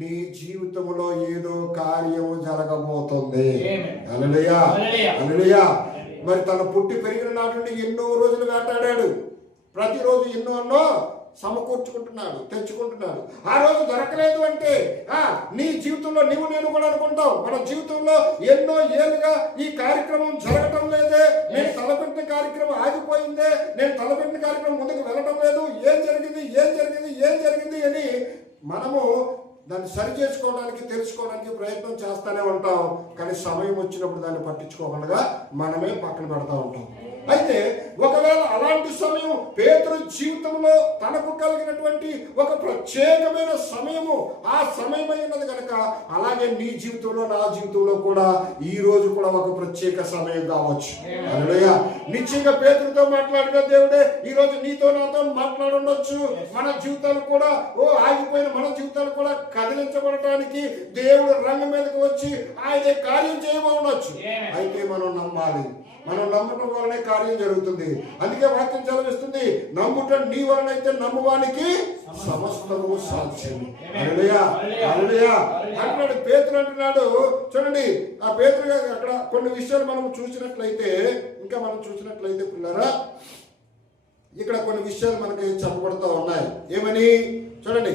నీ జీవితంలో ఏదో కార్యము జరగబోతుంది. హల్లెలూయా, హల్లెలూయా. మరి తన పుట్టి పెరిగిన నాటి నుండి ఎన్నో రోజులు వేటాడాడు. ప్రతిరోజు ఎన్నో సమకూర్చుకుంటున్నాడు, తెచ్చుకుంటున్నాడు. ఆ రోజు దొరకలేదు అంటే నీ జీవితంలో నేను కూడా అనుకుంటావు, మన జీవితంలో ఎన్నో ఏళ్ళుగా ఈ కార్యక్రమం జరగటం లేదే, నేను తలపెట్టిన కార్యక్రమం ఆగిపోయిందే, నేను తలపెట్టిన కార్యక్రమం ముందుకు వెళ్ళటం లేదు, ఏం జరిగింది అని మనము దాన్ని సరి చేసుకోవడానికి, తెలుసుకోవడానికి ప్రయత్నం చేస్తూనే ఉంటాం. కానీ సమయం వచ్చినప్పుడు దాన్ని పట్టించుకోకుండా మనమే పక్కన పెడతా ఉంటాం. అయితే ఒకవేళ అలాంటి సమయం పేతురు జీవితంలో తనకు కలిగినటువంటి ఒక ప్రత్యేకమైన సమయము, ఆ సమయం అయినది కనుక అలాగే నీ జీవితంలో, నా జీవితంలో కూడా ఈ రోజు కూడా ఒక ప్రత్యేక సమయం కావచ్చు. హల్లెలూయా. నిశ్చయంగా పేతురుతో మాట్లాడిన దేవుడే ఈ రోజు నీతో నాతో మాట్లాడుండొచ్చు. మన జీవితాలు కూడా ఆగిపోయిన మన జీవితాలు కూడా కదిలించబడటానికి దేవుడు రంగం మీదకి వచ్చి ఆయన కార్యం చేయబోవచ్చు. అయితే మనం నమ్మాలి. మనం నమ్మటం వలనే కార్యం జరుగుతుంది. అందుకే వాక్యం చదివిస్తుంది, నమ్ముట నీ వలనైతే నమ్మువానికి సమస్తము సాధ్యం. హల్లెలూయా, హల్లెలూయా అంటున్నాడు పేతురు. అంటున్నాడు చూడండి, ఆ పేతురు అక్కడ కొన్ని విషయాలు మనం చూసినట్లయితే, పిల్లరా, ఇక్కడ కొన్ని విషయాలు మనకి చెప్పబడుతూ ఉన్నాయి. ఏమని చూడండి,